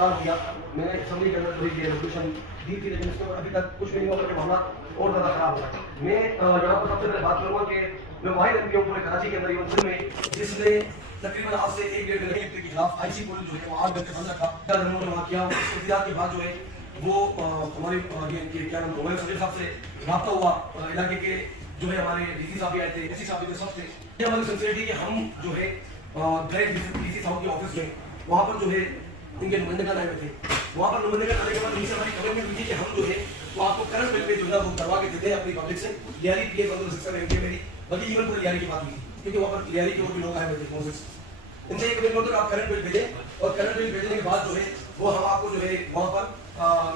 साल हो गया, मैंने असेंबली के अंदर थोड़ी रेजोल्यूशन दी थी, लेकिन उसके ऊपर अभी तक कुछ नहीं हुआ, करके मामला और ज़्यादा खराब हो रहा है। मैं यहाँ पर सबसे पहले बात करूँगा कि मैं वाहिद एमपी हूँ पूरे कराची के अंदर यूनिवर्सिटी में जिसने तकरीबन आज से 1-1.5 घंटे के खिलाफ आईसी पुलिस जो है वो 8 घंटे बंद रखा। वहाँ किया इख्तियार के बाद जो है वो हमारे क्या नाम मोबाइल समीर साहब से रब्ता हुआ, इलाके के जो है हमारे डीसी साहब भी आए थे, एससी साहब भी सब थे। ये हमारी सिंसियरिटी कि हम जो है गए डीसी साहब के ऑफिस में, वहाँ पर जो है इनके नुमाइंदे आए हुए थे। वहाँ पर नुमाइंदे आने के बाद इनसे हमारी कमिटमेंट हुई थी कि हम जो है वो आपको करंट बिल पे जो है वो करवा के देते हैं अपनी पब्लिक से। लियारी पीए बंदर सिस्टम है मेरी, बल्कि इवन पूरी लियारी की बात हुई थी, क्योंकि वहाँ पर लियारी के और भी लोग आए हुए थे मोसेस। इनसे एक कमिटमेंट होता है आप करंट बिल भेजें, और करंट बिल भेजने के बाद जो है वो हम आपको जो है वहाँ पर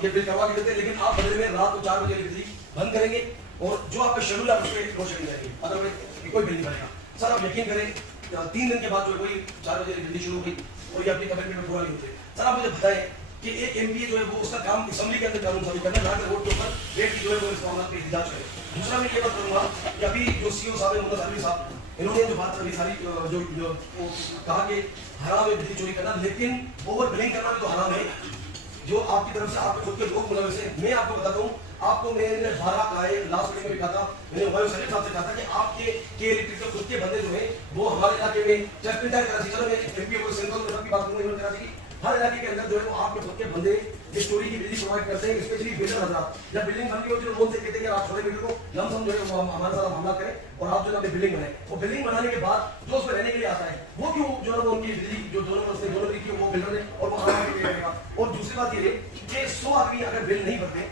ये बिल करवा के देते हैं, लेकिन आप बदले में रात को 4 बजे बिजली बंद करेंगे और जो आपका शेड्यूल है उस पर रोशनी रहेगी, अदरवाइज कोई बिल नहीं बनेगा। सर आप यकीन करें 3 दिन के बाद जो है कोई 4 बजे बिजली शुरू हुई और ये अपनी कमिटमेंट में पूरा नहीं होते। सर आप मुझे बताएं कि एक एमपी जो है वो उसका काम असेंबली के अंदर कानून साबित करना, ना कि रोड के ऊपर वेट की जो है वो इस मामले पे इजाज करे। दूसरा मैं ये बात करूंगा कि अभी जो सीओ साहब है मोहम्मद आलमी साहब, इन्होंने जो बात अभी सारी जो कहा कि हराम है बिजली चोरी करना, लेकिन ओवर बिलिंग करना भी तो हराम है, जो आपकी तरफ से आपके खुद के लोग मुलविस हैं। मैं आपको बताता हूँ, आपको मैंने 12 आए लास्ट मीटिंग में भी कहा था, मैंने मोबाइल सलीम साहब से कहा था कि आपके इलेक्ट्रिक के खुद के बंदे जो है वो हमारे इलाके में चाहे पिंडा कराची, चलो मैं एमपी को सिंपल की बात करूंगा, कराची की हर इलाके के अंदर जो है वो आपके खुद के बंदे ये स्टोरी की बिजली प्रोवाइड करते हैं, स्पेशली बिल्डर हजरात। जब बिल्डिंग बनती होती है तो लोग कहते हैं कि आप छोटे बिल्डर को लमसम जो है वो हमारे साथ मामला करें और आप जो है बिल्डिंग बनाए। वो बिल्डिंग बनाने के बाद जो उसमें रहने के लिए आता है वो क्यों जो है वो उनकी बिजली जो दोनों की वो बिल्डर है और वो आराम से रहेगा। और दूसरी बात ये कि 100 आदमी अगर बिल नहीं भरते,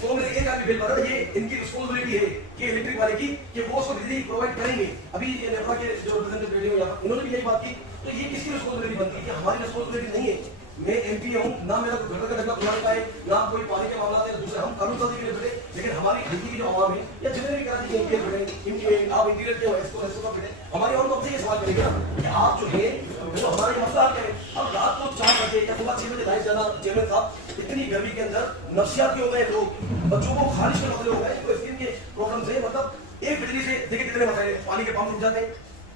100 में से एक आदमी बिल भर रहा है, ये इनकी रिस्पॉन्सिबिलिटी है कि इलेक्ट्रिक वाले की कि वो उसको बिजली प्रोवाइड करेंगे। अभी ये नेपरा के जो रिप्रेजेंटेटिव हैं उन्होंने भी यही बात की, तो ये किसकी रिस्पॉन्सिबिलिटी बनती है कि हमारी रिस्पॉन्सिबिलिटी नहीं है। मैं एमपी हूँ ना, मेरा कोई घर का डंगा खुला है ना कोई पानी के मामला है, दूसरे हम कानून साजी के लिए बैठे, लेकिन हमारी खिड़की की जो आवाम है या जितने भी कराची के एमपी बैठे, आप इंटीरियर के इसको बैठे, हमारी आवाम हमसे ये सवाल करेंगे ना कि आप जो है जो हमारे मसला करें। अब रात को 4 बजे या सुबह 6 बजे लाइट जाना, चेयरमैन साहब इतनी गर्मी के अंदर नफ्सियाती हो गए लोग, बच्चों को खारिश के मसले हो गए, तो स्किन के प्रॉब्लम से मतलब एक बिजली से देखिए कितने मसले, पानी के पंप रुक जाते हैं।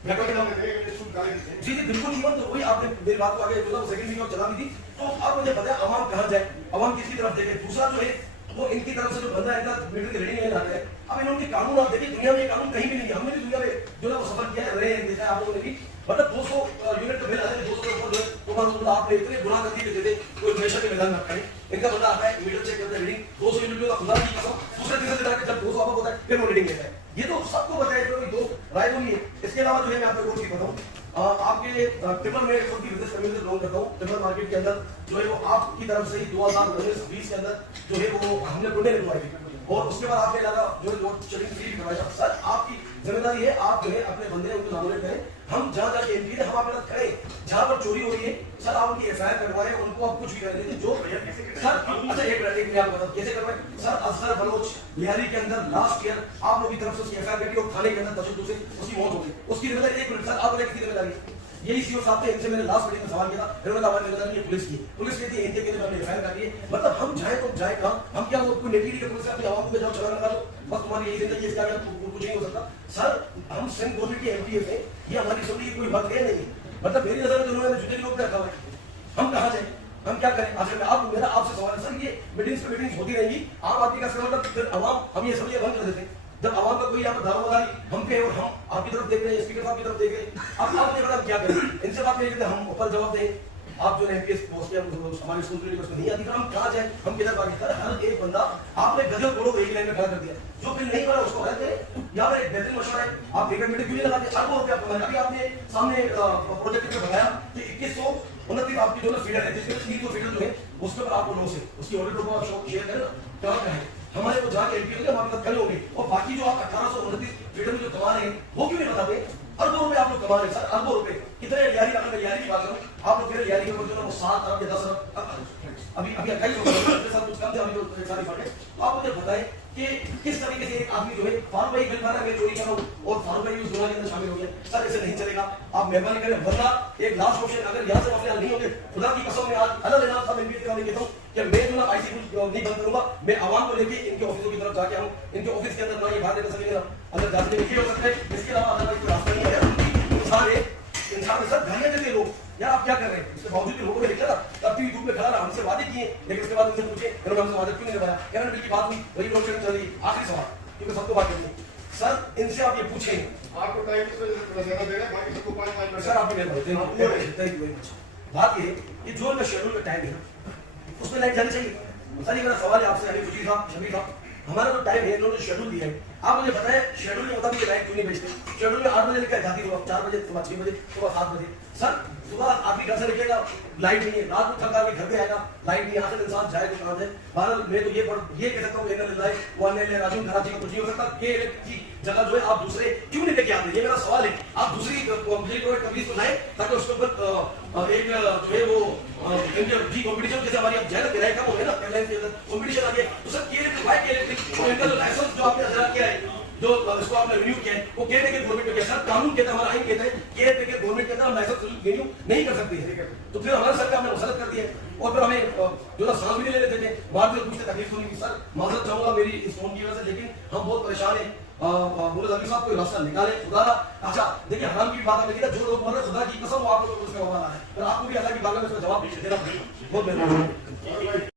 जी जी बिल्कुल इवन, तो वही आपने मेरी बात को आगे बोला, सेकंड वीक चला भी थी। तो अब मुझे पता है अवाम कहाँ जाए, अवाम किसकी तरफ देखे। दूसरा जो है वो इनकी तरफ से जो बंदा है मीटर की रेडिंग लेने आता है। अब इन्होंने कानून आप देखिए, दुनिया में ये कानून कहीं भी नहीं है, हमने भी दुनिया में जो है वो सफर किया है, रहे हैं, देखा आप लोगों ने भी, मतलब 200 यूनिट का बिल आता है, 200 के ऊपर जो है आपने इतने गुनाह कर दिए थे, कोई हमेशा के मैदान में रखा है। इनका बंदा आता है, मीटर चेक करता है, रीडिंग 200 यूनिट का खुदा की कसम, दूसरे तीसरे दिन आके जब 200 आपको होता है फिर वो रीडिंग लेता है। ये तो सबको बताया, दो राय तो नहीं है। इसके अलावा जो है मैं आपको एक बताऊँ, आपके ट्रिपल में खुद की बिजनेस कम्युनिटी लोन करता हूँ, ट्रिपल मार्केट के अंदर जो है वो आपकी तरफ से ही 2019-20 के अंदर जो है वो हमने टोने लगवाई थी, और उसके बाद आपने लगा जो है वो चलिंग फ्री भी करवाया। सर आपकी जिम्मेदारी है, आप जो है अपने बंदे उनको नॉमिनेट करें, हम जहाँ जाके एमपी हम आपके साथ करें, जहाँ पर चोरी हो रही है सर आप उनकी एफआईआर करवाएं, उनको आप कुछ भी कर दीजिए जो सर अच्छा एक मैं आपको कैसे करवाएं। सर असगर बलोच लिहारी के अंदर लास्ट ईयर आप लोगों की तरफ से उसकी एफआईआर करके और थाने के अंदर तशद्दुद से उसकी मौत हो गई, उसकी जिम्मेदारी 1 मिनट सर आप किसकी जिम्मेदारी है। यही सीओ साहब थे, इनसे मैंने लास्ट मीटिंग में सवाल किया, इन्होंने हमारी जिम्मेदारी पुलिस की, पुलिस कहती है इनके के लिए एफआईआर कर दिए, मतलब हम जाए तो जाए कहाँ, हम क्या कोई नेगेटिव के पुलिस अपनी आवाम में जाओ चला लगा दो, बस तुम्हारी यही जिंदगी, इसके आगे कुछ नहीं हो सकता। सर हम सिंध गवर्नमेंट के एमपी हैं, ये हमारी असेंबली की कोई बात है नहीं, मतलब मेरी नजर में उन्होंने जुटे लोग रखा हुआ है, हम कहाँ जाए, हम क्या करें। आप मेरा आपसे सवाल है सर, ये मीटिंग्स पे मीटिंग्स होती रहेंगी, आम आदमी का मतलब फिर आवाम हम ये सब बंद कर देते हैं। जब आवाम का कोई यहाँ पर दारोमदारी हम पे और हम आपकी तरफ देख रहे हैं, स्पीकर साहब की तरफ देख रहे हैं, अब आपने बता क्या करें, इनसे बात नहीं करते, हम ऊपर जवाब दें, आप जो है एमपीएस पोस्ट पे हमारी रिस्पॉन्सिबिलिटी उसमें नहीं आती, हम कहाँ जाए, हम किधर भागे। हर एक बंदा आपने गजल तोड़ो एक लाइन में खड़ा कर दिया, जो बिल नहीं बना उसको हटा दें। यहाँ पर एक बेहतरीन मशवरा है, आप एक मीटिंग क्यों नहीं लगाते, अरबों रुपया कमाए। अभी आपने सामने प्रोजेक्ट में बताया कि 2129 आपकी जो फीडर है, जिसमें 3 फीडर जो है उसके ऊपर आपको लॉस है, उसकी ऑडिट को आप शेयर करें क्या है, हमारे वो जाके एमपी होंगे, हमारे साथ खड़े होंगे, और बाकी जो आप 1829 फीडर में जो कमा रहे हैं वो क्यों नहीं बताते। अरबों रुपए आप लोग कमा रहे हैं सर, अरबों रुपए कितने लियारी, अगर मैं लियारी की बात करूं, आप लोग लियारी के ऊपर जो है वो 7 अरब या 10 अरब अभी कई लोग कुछ कम थे, अभी तो सारी फटे। तो आप मुझे बताएं कि किस तरीके से एक आदमी जो है फारूक भाई बिल भरा, मैं चोरी कर रहा हूँ और फारूक भाई उस गुनाह के अंदर शामिल हो गया, सर ऐसे नहीं चलेगा, आप मेहरबानी करें, वरना एक लास्ट ऑप्शन अगर यहाँ से मसले हल नहीं होंगे, खुदा की कसम में आज अलग इनाम साहब एमपी के वाले कहता हूँ कि मैं जो ना आईसी नहीं बंद करूंगा, मैं आवाम को लेके इनके ऑफिसों की तरफ जाके आऊँ, इनके ऑफिस के अंदर ना ये बाहर निकल सकेंगे, अंदर जाते हो सकते हैं, इसके अलावा अदरवाइज कोई रास्ता नहीं है। इंसान सर धनिया देते लोग यार आप क्या कर रहे हैं? इसके बावजूद भी लोगों ने लिखा था, तब भी यूट्यूब में खड़ा रहा, हमसे वादे किए, लेकिन उसके बाद उनसे पूछे इन्होंने हमसे वादे क्यों नहीं निभाया? कैनेडा बिल की बात हुई, वही रोड शो चल रही। आखिरी सवाल, क्योंकि सबको बात करनी है सर, इनसे आप ये पूछें, आपको टाइम इस वजह से ज्यादा दे रहा है, बाकी सबको 5-5 मिनट। सर आप भी बात ये कि जो इनका शेड्यूल का टाइम है उसमें लाइट जानी चाहिए। सर ये मेरा सवाल है आपसे, अली मुजीब साहब, शबीर साहब, हमारा जो टाइम है इन्होंने शेड्यूल दिया है, आप मुझे बताएं शेड्यूल के मुताबिक लाइट क्यों नहीं भेजते? शेड्यूल में 8 बजे लिखा जाती है, 4 बजे, सुबह 6 बजे, सुबह 7 बजे। सर सुबह आदमी घर से निकलेगा, लाइट नहीं है, रात को थका के घर पे आएगा, लाइट नहीं, आखिर इंसान जाए तो कहाँ जाए? भारत में तो ये कह सकता हूँ राजू कराची का कुछ नहीं हो सकता। के की जगह जो है आप दूसरे क्यों नहीं लेके आते? ये मेरा सवाल है। आप दूसरी कंपनीज को लाए ताकि उसके ऊपर एक जो है वो कंपटीशन जैसे हमारी अब जाएगा किराए कम हो गया ना, एयरलाइन के अंदर कंपटीशन आ गया, तो सर के इनका जो लाइसेंस जो आपने अदा किया है, जो इसको आपने रिन्यू किया है, वो केयर टेकर गवर्नमेंट में, सर कानून कहता है, हमारा आइन कहता है केयर टेकर गवर्नमेंट के अंदर हम लाइसेंस रिन्यू नहीं कर सकते। तो फिर हमारे सर का हमने मसलत कर दिया और फिर हमें जो ना सांस भी नहीं ले लेते थे, बाद में पूछते तकलीफ होनी की। सर माजरत चाहूंगा मेरी इस फोन की वजह से, लेकिन हम बहुत परेशान हैं। बोले अली साहब कोई रास्ता निकाले खुदा। अच्छा देखिए हराम की बात है, जो लोग बोल रहे हैं खुदा की कसम वो आप लोगों को उसका बवाल आ है, पर आपको भी अल्लाह की बात में उसका जवाब देना पड़ेगा। बहुत मेहरबानी।